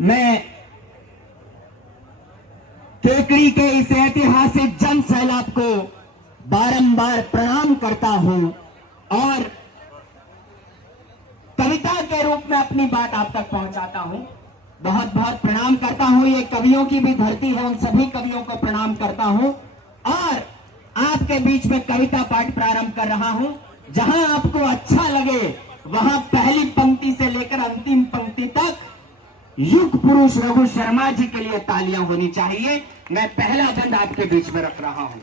मैं केकड़ी के इस ऐतिहासिक जन सैलाब को बारंबार प्रणाम करता हूं और कविता के रूप में अपनी बात आप तक पहुंचाता हूं। बहुत बहुत प्रणाम करता हूं। ये कवियों की भी धरती है, उन सभी कवियों को प्रणाम करता हूं और आपके बीच में कविता पाठ प्रारंभ कर रहा हूं। जहां आपको अच्छा लगे वहां पहली पंक्ति से लेकर अंतिम पंक्ति तक युग पुरुष रघु शर्मा जी के लिए तालियां होनी चाहिए। मैं पहला बंद आपके बीच में रख रहा हूं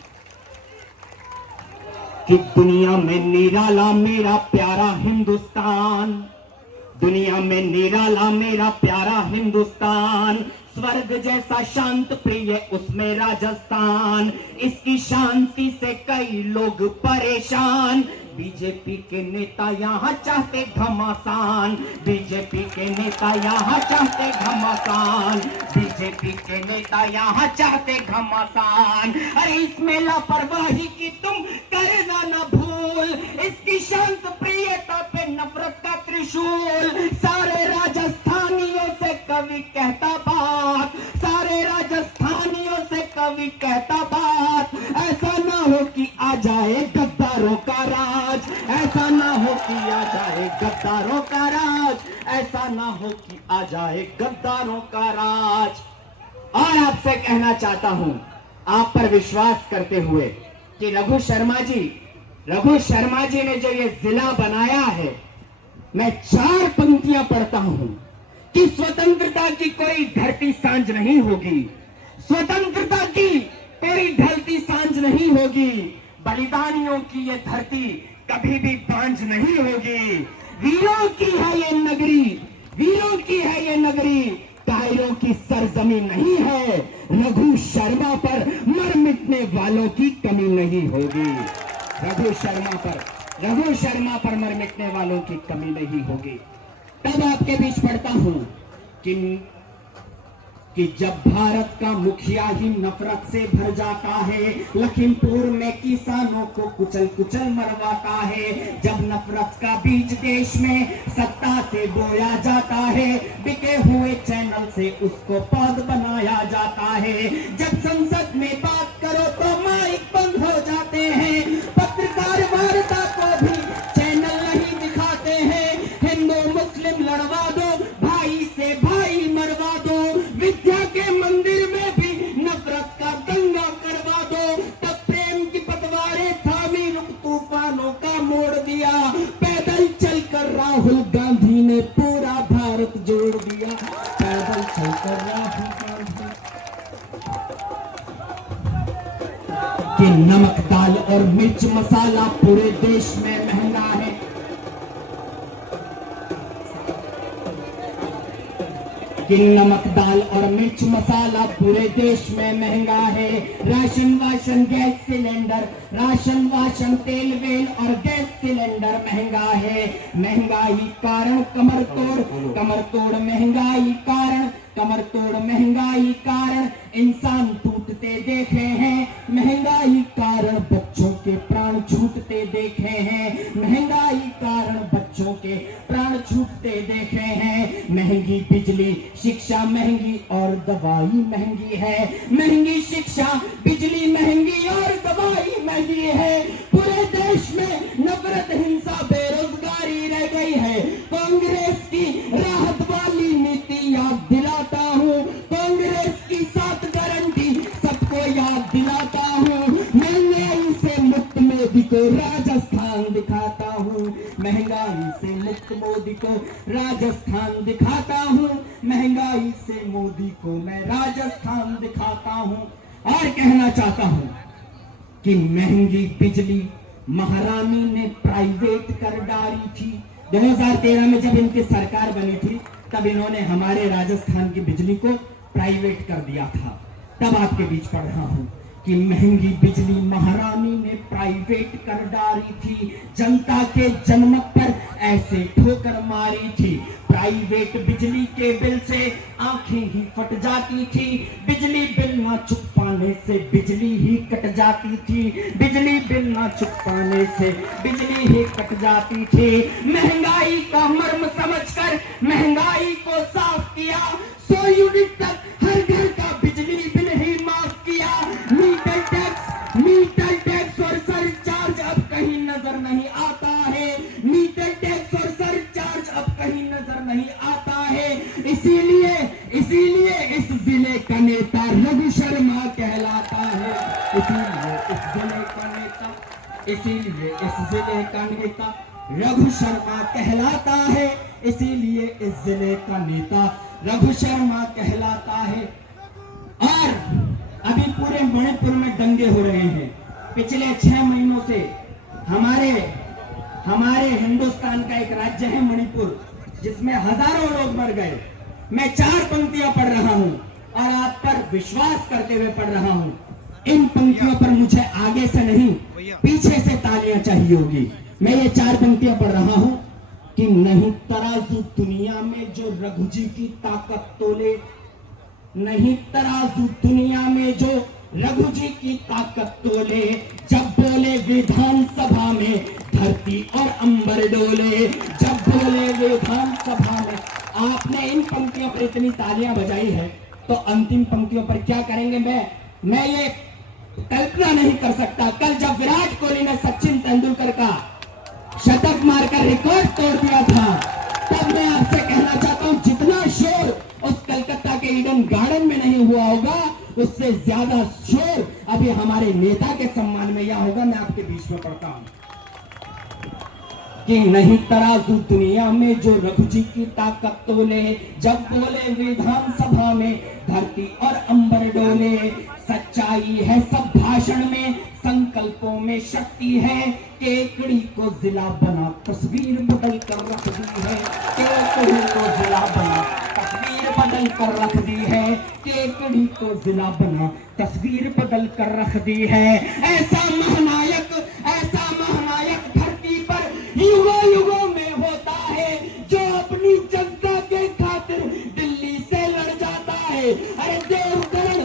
कि दुनिया में निराला मेरा प्यारा हिंदुस्तान, दुनिया में निराला मेरा प्यारा हिंदुस्तान, स्वर्ग जैसा शांत प्रिय उसमें राजस्थान, इसकी शांति से कई लोग परेशान। बीजेपी के नेता यहाँ चाहते घमासान, बीजेपी के नेता यहाँ चाहते घमासान, बीजेपी के नेता यहाँ चाहते घमासान। अरे इसमें लापरवाही की तुम करना न भूल, इसकी शांत प्रियता पे नफरत का त्रिशूल। सारे राजस्थानियों से कवि कहता बात, सारे राजस्थानियों से कवि कहता बात, ऐसा ना हो कि आ जाए गद्दारों का राज, ऐसा ना हो कि आ जाए गद्दारों का राज, ऐसा ना हो कि आ जाए गद्दारों का राज। और आपसे कहना चाहता हूं, आप पर विश्वास करते हुए कि रघु शर्मा जी ने जो ये जिला बनाया है, मैं 4 पंक्तियां पढ़ता हूं कि स्वतंत्रता की कोई ढलती सांझ नहीं होगी, स्वतंत्रता की कोई ढलती सांझ नहीं होगी, बलिदानियों की ये धरती कभी भी बांझ नहीं होगी। वीरों की है ये नगरी, वीरों की है ये नगरी, कायरों की सरजमी नहीं है। रघु शर्मा पर मर मिटने वालों की कमी नहीं होगी, रघु शर्मा पर मर मिटने वालों की कमी नहीं होगी। तब आपके बीच पढ़ता हूं कि जब भारत का मुखिया ही नफरत से भर जाता है, लखीमपुर में किसानों को कुचल कुचल मरवाता है, जब नफरत का बीज देश में सत्ता से बोया जाता है, बिके हुए चैनल से उसको पद बनाया जाता है, जब संसद में बात करो तो माइक बंद हो जाते हैं, पत्रकार वार्ता को भी चैनल नहीं दिखाते हैं, हिंदू मुस्लिम लड़वा दो, भाई से भाई मरवा दो, विद्या के मंदिर में भी नफरत का दंगा करवा दो, तब प्रेम की पतवारें थामी रुक तूफानों का मोड़ दिया, पैदल चलकर राहुल गांधी ने पूरा भारत जोड़ दिया, पैदल चलकर राहुल गांधी। कि नमक दाल और मिर्च मसाला पूरे देश में महंगा है, कि नमक दाल और मिर्च मसाला पूरे देश में महंगा है, राशन वाशन गैस सिलेंडर, राशन वाशन तेल वेल और गैस सिलेंडर महंगा है। महंगाई कारण कमर तोड़ महंगाई कारण, कमर तोड़ महंगाई कारण इंसान टूटते देखे हैं, महंगाई कारण बच्चों के प्राण छूटते देखे हैं, महंगाई कारण बच्चों के प्राण छूटते देखे हैं। महंगी बिजली शिक्षा महंगी और दवाई महंगी है, महंगी शिक्षा बिजली महंगी और दवाई महंगी है। पूरे देश में नफरत हिंसा बेरोजगारी रह गई है। कांग्रेस की राहत वाली नीति याद दिलाता हूँ, कांग्रेस की 7 गारंटी सबको याद दिलाता हूँ। महंगाई से मुक्त मोदी को राजस्थान दिखाता हूँ, महंगाई से मुक्त मोदी को राजस्थान दिखाता हूँ, महंगाई से मोदी को मैं राजस्थान दिखाता हूँ। और कहना चाहता हूँ कि महंगी बिजली महारानी ने प्राइवेट कर डाली थी। 2013 में जब इनकी सरकार बनी थी तब इन्होंने हमारे राजस्थान की बिजली को प्राइवेट कर दिया था। तब आपके बीच पढ़ रहा हूं कि महंगी बिजली महारानी ने प्राइवेट कर डाली थी, जनता के जनमत पर ऐसे ठोकर मारी थी। प्राइवेट बिजली के बिल से आंखें ही फट जाती थी, बिजली बिल ना चुकाने से बिजली ही कट जाती थी, बिजली बिल ना चुकाने से बिजली ही कट जाती थी। महंगाई का मर्म समझकर महंगाई को साफ किया, सोई यूनिट तक हर घर का बिजली बिल ही माफ किया। मीटर टैक्स और सरचार्ज अब कहीं नजर नहीं आता है। मीटर टैक्स और सरचार्ज अब कहीं नजर नहीं आता है। इसीलिए इस जिले का नेता रघु शर्मा कहलाता है। इसीलिए इस जिले का नेता रघु शर्मा कहलाता है। इसीलिए इस जिले का नेता रघु शर्मा कहलाता है। और अभी पूरे मणिपुर में दंगे हो रहे हैं। पिछले 6 महीनों से हमारे हिंदुस्तान का एक राज्य है मणिपुर, जिसमें हजारों लोग मर गए। मैं 4 पंक्तियां पढ़ रहा हूं और आप पर विश्वास करते हुए पढ़ रहा हूं। इन पंक्तियों पर मुझे आगे से नहीं पीछे से तालियां चाहिए होगी। मैं ये 4 पंक्तियां पढ़ रहा हूं कि नहीं तराजू दुनिया में जो रघु जी की ताकत तोले, नहीं तराजू दुनिया में जो रघु जी की ताकत तोले। जब बोले विधानसभा में धरती और अंबर डोले। जब बोले विधानसभा में। आपने इन पंक्तियों पर इतनी तालियां बजाई है, तो अंतिम पंक्तियों पर क्या करेंगे? मैं ये कल्पना नहीं कर सकता। कल जब विराट कोहली ने सचिन तेंदुलकर का शतक मारकर रिकॉर्ड तोड़ दिया था, तब मैं आपसे कहना चाहता हूं, जितना शोर उस कलकत्ता के ईडन गार्डन में नहीं हुआ होगा, उससे ज्यादा शोर अभी हमारे नेता के सम्मान में यह होगा। मैं आपके बीच में पढ़ता हूं कि नहीं तराजू दुनिया में जो रघु जी की ताकत तोले। जब बोले विधानसभा में धरती और अंबर डोले। सच्चाई है सब भाषण में, संकल्पों में शक्ति है। केकड़ी को जिला बना तस्वीर बदल कर रख दी है। केकड़ी को जिला बना तस्वीर बदल कर रख दी है। केकड़ी को जिला बना तस्वीर बदल कर रख दी है। ऐसा महानायक धरती पर युगों में होता है, जो अपनी जनता के खातिर दिल्ली से लड़ जाता है। अरे देवकरण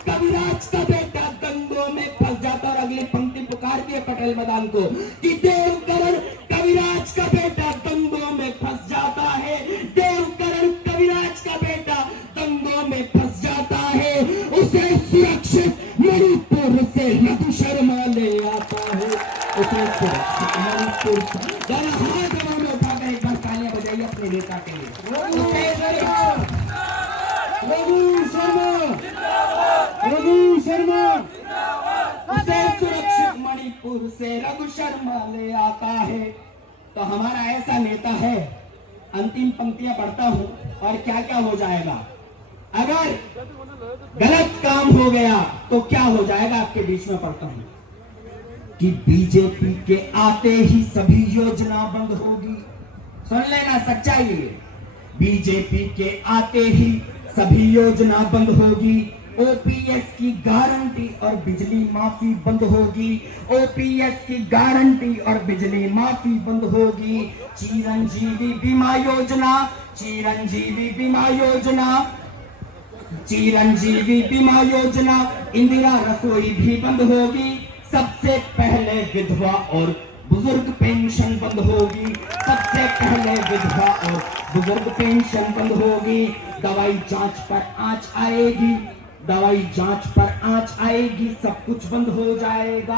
कविराज का बेटा दंगों में फंस जाता। और अगली पंक्ति पुकारती है पटेल मैदान को कि देवकरण कविराज का बेटा दंगों में फंस जाता है। देवकरण कविराज का बेटा दंगों में फंस जाता है। उसे सुरक्षित मणिपुर से रघु शर्मा ले आता है। उसे सुरक्षित मणिपुर से। जरा हाथ में उठाकर एक बार तालियां बजाइए अपने नेता के लिए। रघु शर्मा उसे सुरक्षित मणिपुर से रघु शर्मा ले आता है। तो हमारा ऐसा नेता है। अंतिम पंक्तियां पढ़ता हूं और क्या क्या हो जाएगा। अगर गलत काम हो गया तो क्या हो जाएगा, आपके बीच में पढ़ता हूं कि बीजेपी के आते ही सभी योजना बंद होगी। सुन लेना, सच्चाई है। बीजेपी के आते ही सभी योजना बंद होगी। ओपीएस की गारंटी और बिजली माफी बंद होगी। ओपीएस की गारंटी और बिजली माफी बंद होगी। चिरंजीवी बीमा योजना, चिरंजीवी बीमा योजना, इंदिरा रसोई भी बंद होगी। सबसे पहले विधवा और बुजुर्ग पेंशन बंद होगी। सबसे पहले विधवा और बुजुर्ग पेंशन बंद होगी। दवाई जांच पर आंच आएगी। दवाई जांच पर आंच आएगी, सब कुछ बंद हो जाएगा।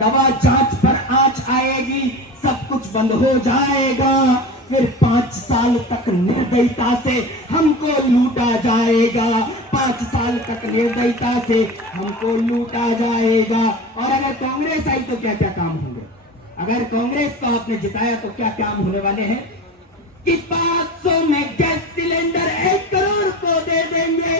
दवा जांच पर आंच आएगी, सब कुछ बंद हो जाएगा। फिर 5 साल तक निर्दयता से हमको लूटा जाएगा। 5 साल तक निर्दयता से हमको लूटा जाएगा। और अगर कांग्रेस आई तो क्या क्या काम होंगे? अगर कांग्रेस को आपने जिताया तो क्या काम होने वाले हैं कि 500 में गैस सिलेंडर 1 करोड़ को दे देंगे।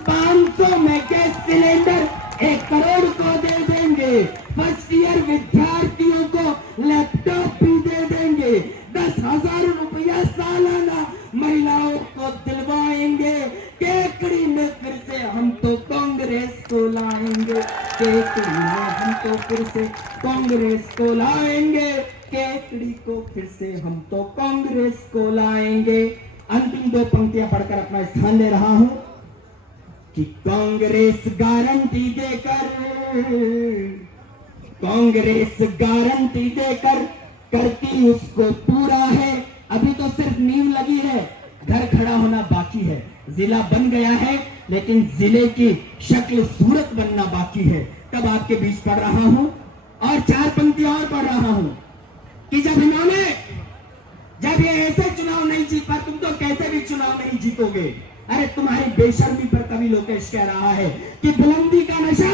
500 में गैस सिलेंडर 1 करोड़ को दे देंगे। फर्स्ट ईयर विद्यार्थियों को लैपटॉप भी दे देंगे। 10,000 रुपया सालाना महिलाओं को दिलवाएंगे। केकड़ी में फिर से हम तो कांग्रेस को लाएंगे। केकड़ी में हम तो फिर से कांग्रेस को लाएंगे। केकड़ी को फिर से हम तो कांग्रेस को लाएंगे। अंतिम 2 पंक्तियां पढ़कर अपना स्थान ले रहा हूं कि कांग्रेस गारंटी देकर करती उसको पूरा है। अभी तो सिर्फ नींव लगी है, घर खड़ा होना बाकी है। जिला बन गया है, लेकिन जिले की शक्ल सूरत बनना बाकी है। तब आपके बीच पढ़ रहा हूं और 4 पंक्तियां और पढ़ रहा हूं कि जब ये ऐसे चुनाव नहीं जीत पा, तुम तो कैसे भी चुनाव नहीं जीतोगे। अरे तुम्हारी बेशर्मी पर कवि लोकेश कह रहा है कि बुलंदी का नशा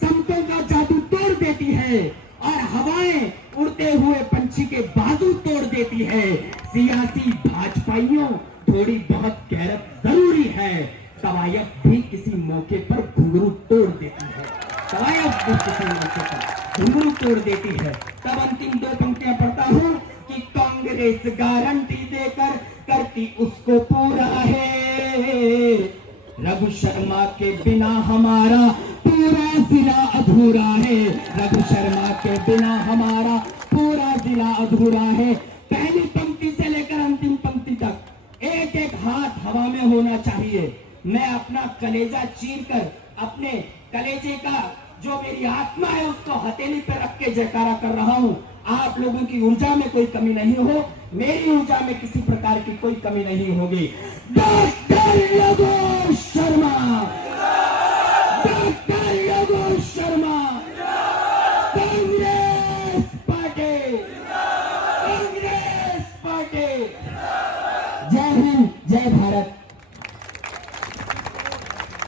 समतों का जादू तोड़ देती है और हवाएं उड़ते हुए पंछी के बाजू तोड़ देती है। सियासी भाजपाइयों, थोड़ी बहुत गैरत जरूरी है, कवायद भी किसी मौके पर घुंघरू तोड़ देती है, कवायद भी किसी मौके पर घुंघरू तोड़ देती है। तब अंतिम 2 पंक्तियां पढ़ता हूं कि कांग्रेस गारंटी देकर करती उसको पूरा है, रघु शर्मा के बिना हमारा पूरा जिला अधूरा है, रघु शर्मा के बिना हमारा पूरा जिला अधूरा है। पहली पंक्ति से लेकर अंतिम पंक्ति तक एक एक हाथ हवा में होना चाहिए। मैं अपना कलेजा चीरकर अपने कलेजे का जो मेरी आत्मा है उसको हथेली पे रख के जयकारा कर रहा हूं। आप लोगों की ऊर्जा में कोई कमी नहीं हो, मेरी ऊर्जा में किसी प्रकार की कोई कमी नहीं होगी। डॉक्टर रघु शर्मा